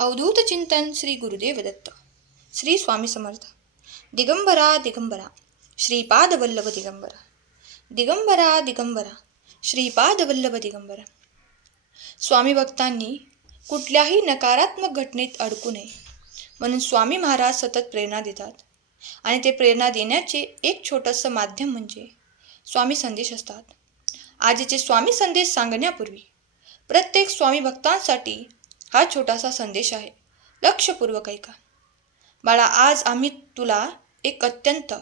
अवधूत चिंतन श्री गुरुदेव दत्त. श्री स्वामी समर्थ. दिगंबरा दिगंबरा श्रीपाद वल्लभ दिगंबरा. दिगंबरा दिगंबरा श्रीपाद वल्लभ दिगंबरा. स्वामी भक्तांनी कुठल्याही नकारात्मक घटनेत अडकू नये म्हणून स्वामी महाराज सतत प्रेरणा देतात. आणि ते प्रेरणा देण्याचे एक छोटंसं माध्यम म्हणजे स्वामी संदेश असतात. आजचे स्वामी संदेश सांगण्यापूर्वी प्रत्येक स्वामी भक्तांसाठी हा छोटासा संदेश आहे. लक्षपूर्वक ऐका. बाळा, आज आम्ही तुला एक अत्यंत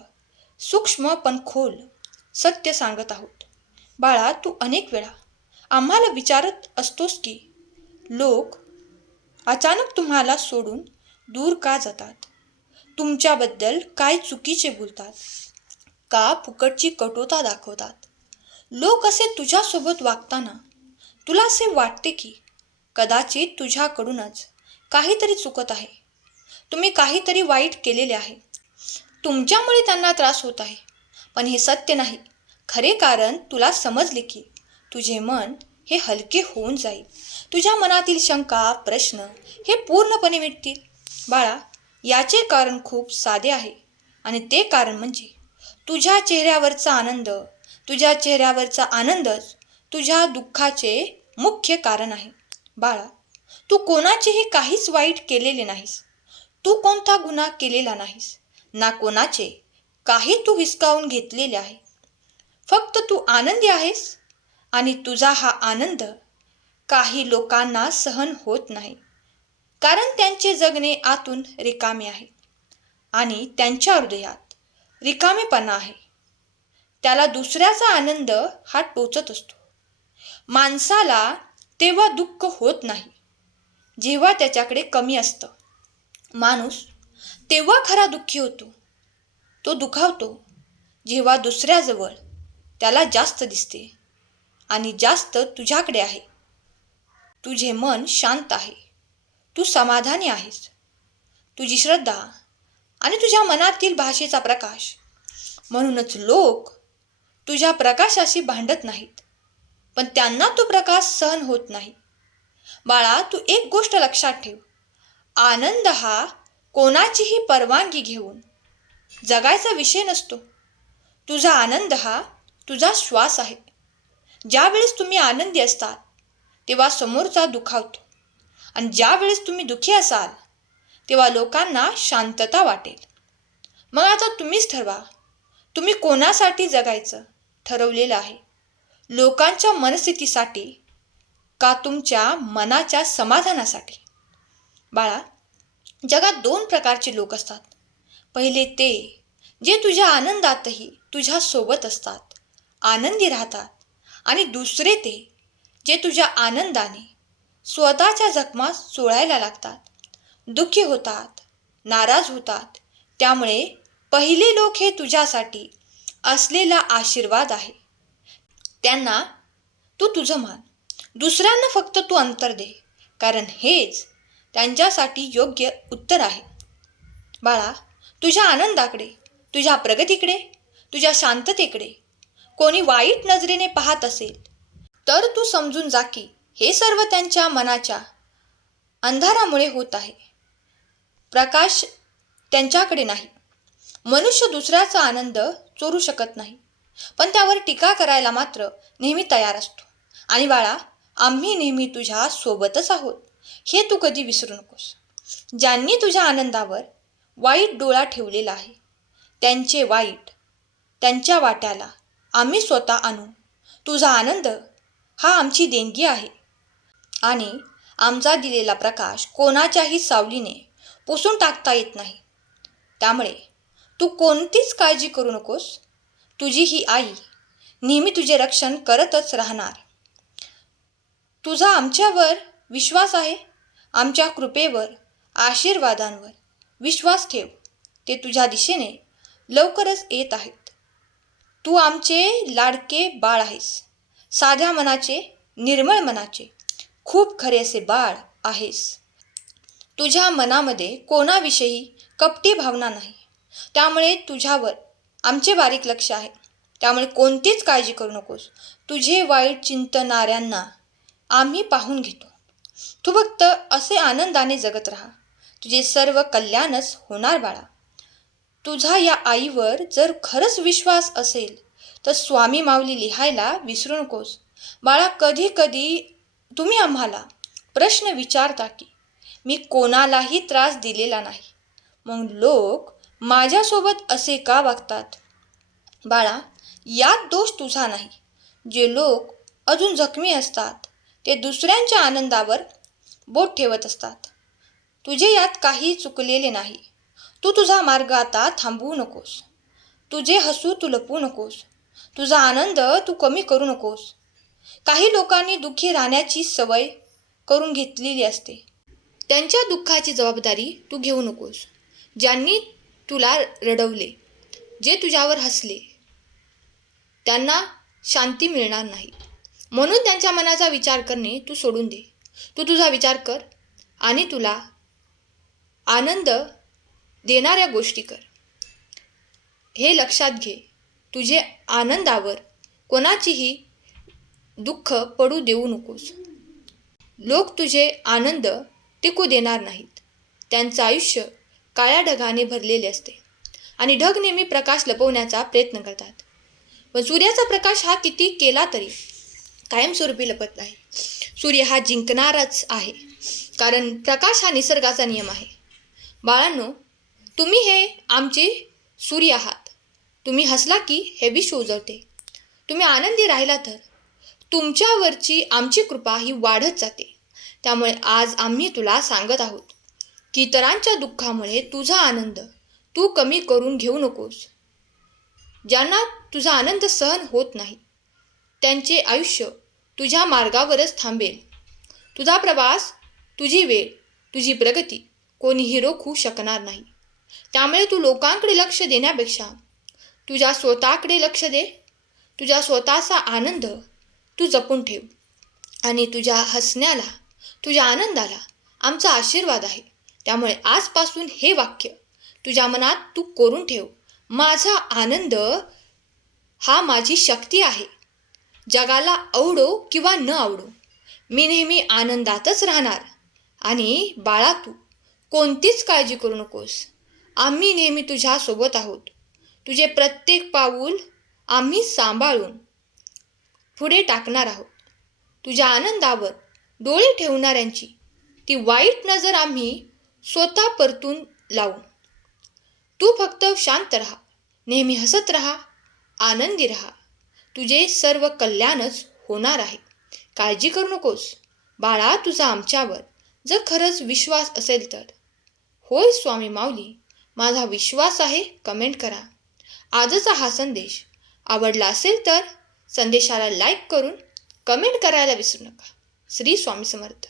सूक्ष्म पण खोल सत्य सांगत आहोत. बाळा, तू अनेक वेळा आम्हाला विचारत असतोस की लोक अचानक तुम्हाला सोडून दूर का जातात, तुमच्याबद्दल काय चुकीचे बोलतात, का फुकटची कटुता दाखवतात. लोक असे तुझ्यासोबत वागताना तुला असे वाटते की कदाचित तुझ्याकडूनच काहीतरी चुकत आहे, तुम्ही काहीतरी वाईट केलेले आहे, तुमच्यामुळे त्यांना त्रास होत आहे. पण हे सत्य नाही. खरे कारण तुला समजले की तुझे मन हे हलके होऊन जाईल. तुझ्या मनातील शंका, प्रश्न हे पूर्णपणे मिटतील. बाळा, याचे कारण खूप साधे आहे आणि ते कारण म्हणजे तुझ्या चेहऱ्यावरचा आनंद. तुझ्या चेहऱ्यावरचा आनंदच तुझ्या दुःखाचे मुख्य कारण आहे. बाळा, तू कोणाचेही काहीच वाईट केलेले नाहीस. तू कोणता गुन्हा केलेला नाहीस, ना कोणाचे काही तू हिसकावून घेतलेले आहे. फक्त तू आनंदी आहेस आणि तुझा हा आनंद काही लोकांना सहन होत नाही, कारण त्यांचे जगणे आतून रिकामे आहे आणि त्यांच्या हृदयात रिकामेपणा आहे. त्याला दुसऱ्याचा आनंद हा टोचत असतो. माणसाला तेव्हा दुःख होत नाही जेव्हा त्याच्याकडे कमी असतं. माणूस तेव्हा खरा दुःखी होतो. तो दुखावतो जेव्हा दुसऱ्याजवळ त्याला जास्त दिसते आणि जास्त तुझ्याकडे आहे. तुझे मन शांत आहे, तू समाधानी आहेस. तुझी श्रद्धा आणि तुझ्या मनातील भाषेचा प्रकाश. म्हणूनच लोक तुझ्या प्रकाशाशी भांडत नाहीत, पण त्यांना तो प्रकाश सहन होत नाही. बाळा, तू एक गोष्ट लक्षात ठेव. आनंद हा कोणाचीही परवानगी घेऊन जगायचा विषय नसतो. तुझा आनंद हा तुझा श्वास आहे. ज्या वेळेस तुम्ही आनंदी असतात तेव्हा समोरचा दुखावतो, आणि ज्या वेळेस तुम्ही दुःखी असाल तेव्हा लोकांना शांतता वाटेल. मग आता तुम्हीच ठरवा, तुम्ही कोणासाठी जगायचं ठरवलेलं आहे. लोकांच्या मनस्थितीसाठी का तुमच्या मनाच्या समाधानासाठी. बाळा, जगात दोन प्रकारचे लोक असतात. पहिले ते जे तुझ्या आनंदातही तुझ्या सोबत असतात, आनंदी राहतात. आणि दुसरे ते जे तुझ्या आनंदाने स्वतःच्या जखमा चोळायला लागतात, दुःखी होतात, नाराज होतात. त्यामुळे पहिले लोक हे तुझ्यासाठी असलेला आशीर्वाद आहे. त्यांना तू तुझं मान. दुसऱ्यांना फक्त तू अंतर दे, कारण हेच त्यांच्यासाठी योग्य उत्तर आहे. बाळा, तुझ्या आनंदाकडे, तुझ्या प्रगतीकडे, तुझ्या शांततेकडे कोणी वाईट नजरेने पाहत असेल तर तू समजून जा की हे सर्व त्यांच्या मनाच्या अंधारामुळे होत आहे. प्रकाश त्यांच्याकडे नाही. मनुष्य दुसऱ्याचा आनंद चोरू शकत नाही, पण त्यावर टीका करायला मात्र नेहमी तयार असतो. आणि बाळा, आम्ही नेहमी तुझ्या सोबतच आहोत हे तू कधी विसरू नकोस. ज्यांनी तुझ्या आनंदावर वाईट डोळा ठेवलेला आहे त्यांचे वाईट त्यांच्या वाट्याला आम्ही स्वतः आणू. तुझा आनंद हा आमची देणगी आहे आणि आमचा दिलेला प्रकाश कोणाच्याही सावलीने पुसून टाकता येत नाही. त्यामुळे तू कोणतीच काळजी करू नकोस. तुझी ही आई नेहमी तुझे रक्षण करतच राहणार. तुझा आमच्यावर विश्वास आहे, आमच्या कृपेवर, आशीर्वादांवर विश्वास ठेव. ते तुझ्या दिशेने लवकरच येत आहेत. तू आमचे लाडके बाळ आहेस. साध्या मनाचे, निर्मळ मनाचे, खूप खरे असे बाळ आहेस. तुझ्या मनामध्ये कोणाविषयी कपटी भावना नाही. त्यामुळे तुझ्यावर आमचे बारीक लक्ष आहे. त्यामुळे कोणतीच काळजी करू नकोस. तुझे वाईट चिंतणाऱ्यांना आम्ही पाहून घेतो. तू फक्त असे आनंदाने जगत राहा. तुझे सर्व कल्याणच होणार बाळा. तुझा या आईवर जर खरंच विश्वास असेल तर स्वामी माऊली लिहायला विसरू नकोस. बाळा, कधी कधी तुम्ही आम्हाला प्रश्न विचारता की मी कोणालाही त्रास दिलेला नाही, मग लोक माझ्यासोबत असे का वागतात? बाळा, यात दोष तुझा नाही. जे लोक अजून जखमी असतात ते दुसऱ्यांच्या आनंदावर बोट ठेवत असतात. तुझे यात काही चुकलेले नाही. तू तुझा मार्ग आता थांबवू नकोस. तुझे हसू तू लपवू नकोस. तुझा आनंद तू कमी करू नकोस. काही लोकांनी दुःखी राहण्याची सवय करून घेतलेली असते. त्यांच्या दुःखाची जबाबदारी तू घेऊ नकोस. ज्यांनी तुला रडवले, जे तुझ्यावर हसले, त्यांना शांती मिळणार नाही. म्हणून त्यांच्या मनाचा विचार करणे तू सोडून दे. तू तुझा विचार कर आणि तुला आनंद देणाऱ्या गोष्टी कर. हे लक्षात घे, तुझे आनंदावर कोणाचीही दुःख पडू देऊ नकोस. लोक तुझे आनंद टिकू देणार नाहीत. त्यांचं आयुष्य काळ्या ढगाने भरलेले असते आणि ढग नेहमी प्रकाश लपवण्याचा प्रयत्न करतात. पण सूर्याचा प्रकाश हा किती केला तरी कायमस्वरूपी लपत नाही. सूर्य हा जिंकणारच आहे, कारण प्रकाश हा निसर्गाचा नियम आहे. बाळांनो, तुम्ही हे आमचे सूर्य आहात. तुम्ही हसला की हे विश्व उजळते. तुम्ही आनंदी राहिला तर तुमच्यावरची आमची कृपा ही वाढत जाते. त्यामुळे आज आम्ही तुला सांगत आहोत की इतरांच्या दुःखामुळे तुझा आनंद तू कमी करून घेऊ नकोस. ज्यांना तुझा आनंद सहन होत नाही त्यांचे आयुष्य तुझ्या मार्गावरच थांबेल. तुझा प्रवास, तुझी वेळ, तुझी प्रगती कोणीही रोखू शकणार नाही. त्यामुळे तू लोकांकडे लक्ष देण्यापेक्षा तुझ्या स्वतःकडे लक्ष दे. तुझ्या स्वतःचा आनंद तू जपून ठेव आणि तुझ्या हसण्याला, तुझ्या आनंदाला आमचा आशीर्वाद आहे. त्यामुळे आजपासून हे वाक्य तुझ्या मनात तू कोरून ठेव. माझा आनंद हा माझी शक्ती आहे. जगाला आवडो किंवा न आवडो, मी नेहमी आनंदातच राहणार. आणि बाळा, तू कोणतीच काळजी करू नकोस. आम्ही नेहमी तुझ्यासोबत आहोत. तुझे प्रत्येक पाऊल आम्ही सांभाळून पुढे टाकणार आहोत. तुझ्या आनंदावर डोळे ठेवणाऱ्यांची ती वाईट नजर आम्ही स्वतः परतून लावू. तू फक्त शांत राहा, नेहमी हसत राहा, आनंदी राहा. तुझे सर्व कल्याणच होणार आहे. काळजी करू नकोस. बाळा, तुझा आमच्यावर जर खरंच विश्वास असेल तर होय स्वामी माऊली, माझा विश्वास आहे कमेंट करा. आजचा हा संदेश आवडला असेल तर संदेशाला लाईक करून कमेंट करायला विसरू नका. श्री स्वामी समर्थ.